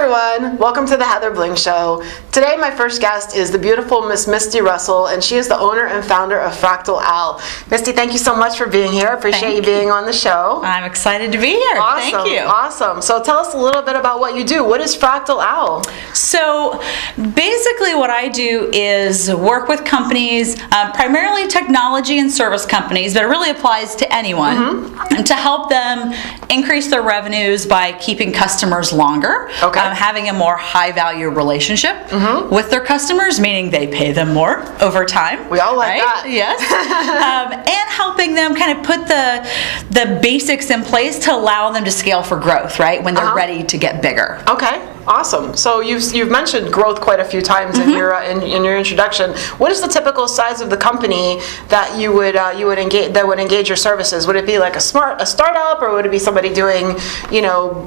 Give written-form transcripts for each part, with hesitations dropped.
everyone, welcome to the Heather Bling Show. Today my first guest is the beautiful Miss Misty Russell, and she is the owner and founder of Fractal Owl. Misty, thank you so much for being here. I appreciate you being on the show. I'm excited to be here. Awesome, thank you. Awesome. So tell us a little bit about what you do. What is Fractal Owl? So basically what I do is work with companies, primarily technology and service companies, but it really applies to anyone, and to help them increase their revenues by keeping customers longer. Okay. Having a more high-value relationship with their customers, meaning they pay them more over time. We all like that. Yes. And helping them kind of put the basics in place to allow them to scale for growth, right, when they're ready to get bigger. Okay. Awesome. So you've mentioned growth quite a few times in your introduction. What is the typical size of the company that you would engage your services? Would it be like a startup, or would it be somebody doing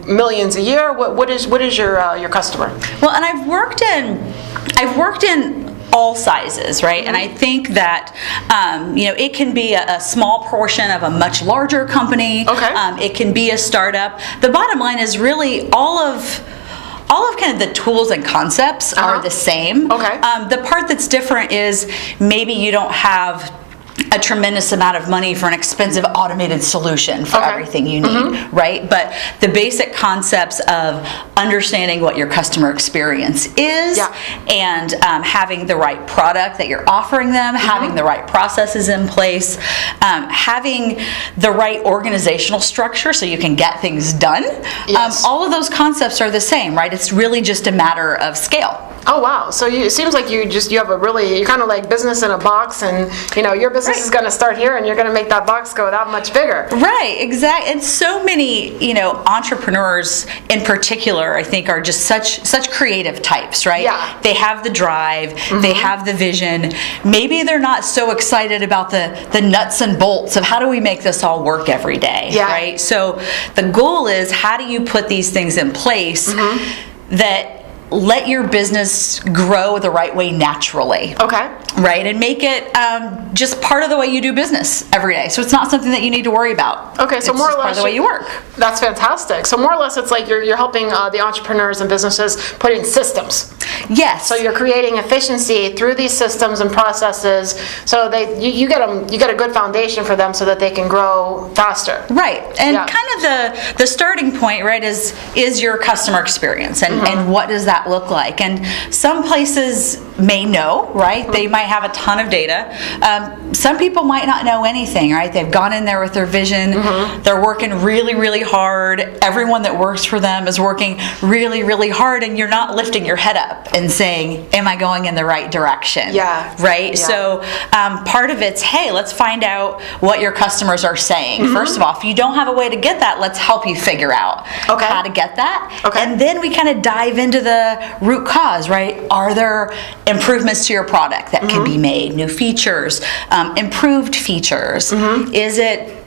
millions a year? What is your customer? Well, and I've worked in all sizes, right? And I think that it can be a small portion of a much larger company. Okay. It can be a startup. The bottom line is really all of kind of the tools and concepts are the same. Okay. The part that's different is maybe you don't have a tremendous amount of money for an expensive automated solution for everything you need, right? But the basic concepts of understanding what your customer experience is, and having the right product that you're offering them, having the right processes in place, having the right organizational structure so you can get things done. Yes. All of those concepts are the same, right? It's really just a matter of scale. Oh wow! So it seems like you're kind of like business in a box, and your business is going to start here, and you're going to make that box go that much bigger. Right, exactly. And so many entrepreneurs in particular, I think, are just such creative types, right? Yeah. They have the drive, they have the vision. Maybe they're not so excited about the nuts and bolts of how do we make this all work every day, right? So the goal is, how do you put these things in place that let your business grow the right way naturally. Okay. Right, and make it just part of the way you do business every day. So it's not something that you need to worry about. Okay, so it's more just or less part of the way you work. That's fantastic. So more or less, it's like you're helping the entrepreneurs and businesses put in systems. Yes. So you're creating efficiency through these systems and processes, so you get a good foundation for them so that they can grow faster. Right, and kind of the starting point, right, is your customer experience, and what does that look like? And some places may know, right? They might have a ton of data. Some people might not know anything, right? They've gone in there with their vision. They're working really, really hard. Everyone that works for them is working really, really hard, and you're not lifting your head up and saying, am I going in the right direction? Yeah. Right? Yeah. So part of it's, hey, let's find out what your customers are saying. First of all, if you don't have a way to get that, let's help you figure out how to get that. Okay. And then we kind of dive into the root cause, right? Are there improvements to your product that can be made? New features, improved features? Is it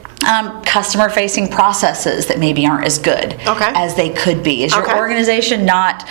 customer-facing processes that maybe aren't as good as they could be? Is your organization not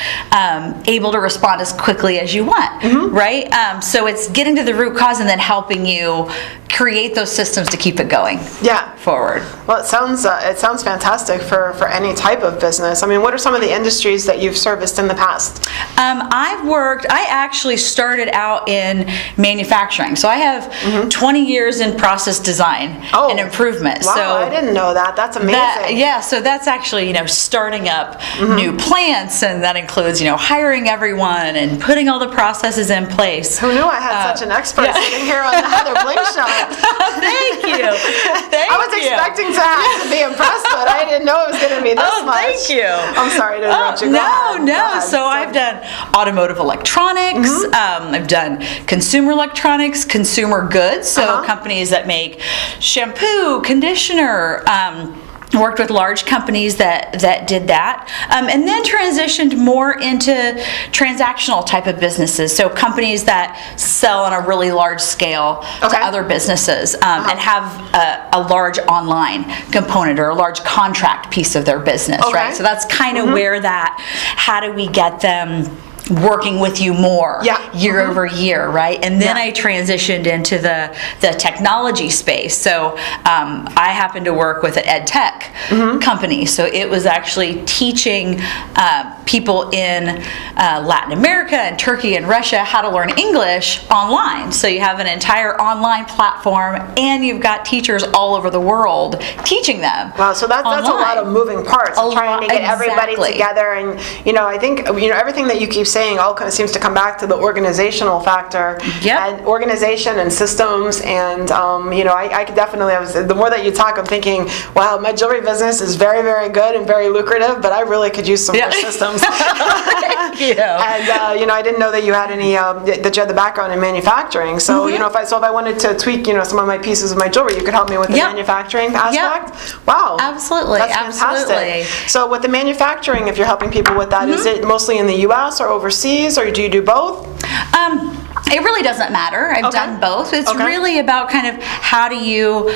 able to respond as quickly as you want, right? So it's getting to the root cause and then helping you create those systems to keep it going forward. Well, it sounds fantastic for any type of business. I mean, what are some of the industries that you've serviced in the past? I actually started out in manufacturing. So I have 20 years in process design and improvement. Wow, so I didn't know that. That's amazing. So that's actually, starting up new plants, and that includes, hiring everyone and putting all the processes in place. Who knew I had such an expert sitting here on the Heather Bling Show? Thank you. I was expecting to be impressed, but I didn't know it was going to be this much. Thank you. I'm sorry to interrupt you. No. So I've done automotive electronics. I've done consumer electronics, consumer goods. So companies that make shampoo, conditioner. Worked with large companies that did that, and then transitioned more into transactional type of businesses. So companies that sell on a really large scale to other businesses, and have a large online component or a large contract piece of their business, right? So that's kind of where how do we get them working with you more year Mm-hmm. over year, right? And then I transitioned into the technology space. So I happened to work with an ed tech company. So it was actually teaching people in Latin America and Turkey and Russia how to learn English online. So you have an entire online platform, and you've got teachers all over the world teaching them. Wow, so that's a lot of moving parts, and trying to get everybody Exactly. together. And I think everything that you keep saying all kind of seems to come back to the organizational factor. Yep. And organization and systems. And I could definitely. The more that you talk, I'm thinking, wow, my jewelry business is very, very good and very lucrative, but I really could use some more systems. Thank you. And I didn't know that you had any that you had the background in manufacturing. So if I wanted to tweak some of my pieces of my jewelry, you could help me with the manufacturing aspect. Wow, absolutely, that's fantastic. Absolutely. So with the manufacturing, if you're helping people with that, is it mostly in the U.S. or overseas, or do you do both? It really doesn't matter. I've done both. It's really about kind of how do you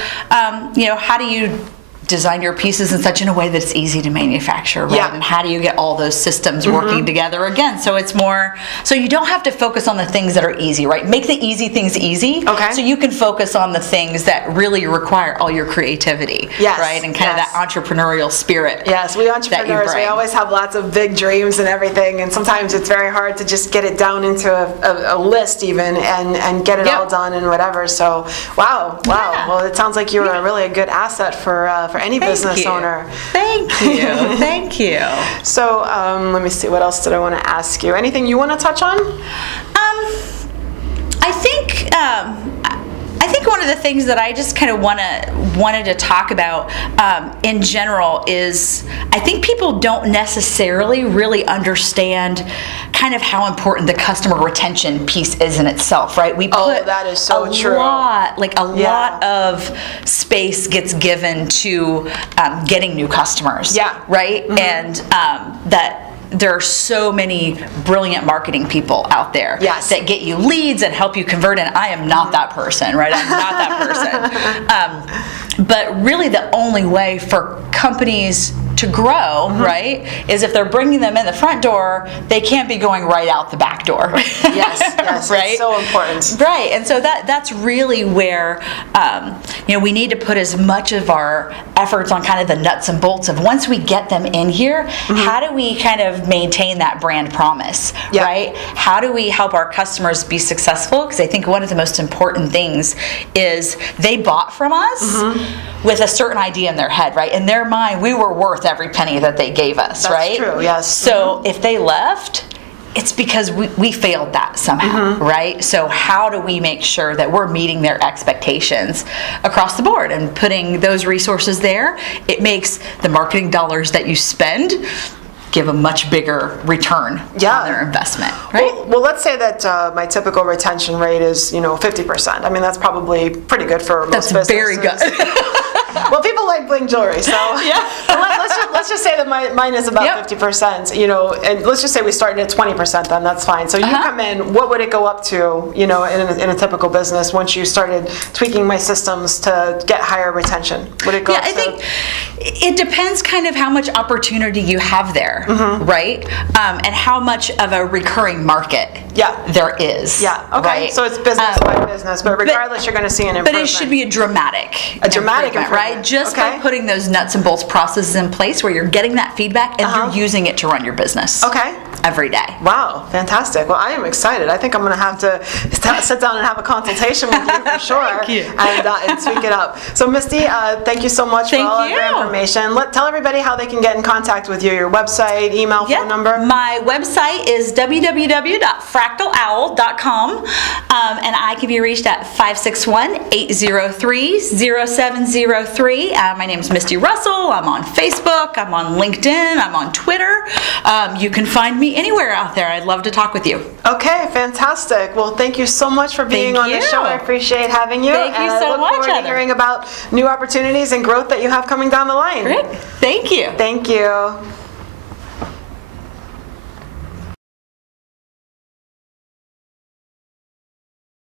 design your pieces in such a way that it's easy to manufacture, right? Yeah. And how do you get all those systems working together again? So it's more, so you don't have to focus on the things that are easy, right? Make the easy things easy, so you can focus on the things that really require all your creativity, right? And kind of that entrepreneurial spirit. Yes, we entrepreneurs, we always have lots of big dreams and everything, and sometimes it's very hard to just get it down into a list even and get it all done and whatever. So, wow. Well, it sounds like you're really a good asset for any business owner. Thank you. Thank you. So let me see, what else did I want to ask you? Anything you want to touch on? I think one of the things that I just kind of wanted to talk about in general is I think people don't necessarily really understand kind of how important the customer retention piece is in itself, right? We put that is so true. lot of space gets given to getting new customers, right? And that there are so many brilliant marketing people out there that get you leads and help you convert, and I am not that person, right? I'm not that person. But really the only way for companies to grow, right, is if they're bringing them in the front door, they can't be going right out the back door. Yes, right? It's so important. Right, and so that's really where we need to put as much of our efforts on kind of the nuts and bolts of once we get them in here, how do we kind of maintain that brand promise, right? How do we help our customers be successful? Because I think one of the most important things is they bought from us with a certain idea in their head, right? In their mind, we were worth every penny that they gave us, right? That's true, yes. So if they left, it's because we failed that somehow, right? So how do we make sure that we're meeting their expectations across the board and putting those resources there? It makes the marketing dollars that you spend give a much bigger return on their investment, right? Well, let's say that my typical retention rate is 50%. I mean, that's probably pretty good for most businesses. That's very good. Well, people like bling jewelry, so let's just say that mine is about 50%. And let's just say we started at 20%. Then that's fine. So you come in. What would it go up to? In a typical business once you started tweaking my systems to get higher retention? Would it go? I think it depends kind of how much opportunity you have there, right? And how much of a recurring market there is. Yeah. Okay. Right? So it's business by business, but regardless, you're going to see an improvement. But it should be a dramatic improvement, right? Just by putting those nuts and bolts processes in place where you're getting that feedback and you're using it to run your business. Every day. Wow, fantastic. Well, I am excited. I think I'm going to have to sit down and have a consultation with you for sure. Thank you. And tweak it up. So Misty, thank you so much for all of your information. Tell everybody how they can get in contact with you, your website, email, phone number. My website is www.fractalowl.com, and I can be reached at 561-803-0703. My name is Misty Russell. I'm on Facebook. I'm on LinkedIn. I'm on Twitter. You can find me anywhere out there. I'd love to talk with you. Okay, fantastic. Well, thank you so much for being on the show. I appreciate having you. Thank you so much. I look forward to hearing about new opportunities and growth that you have coming down the line. Great. Thank you. Thank you.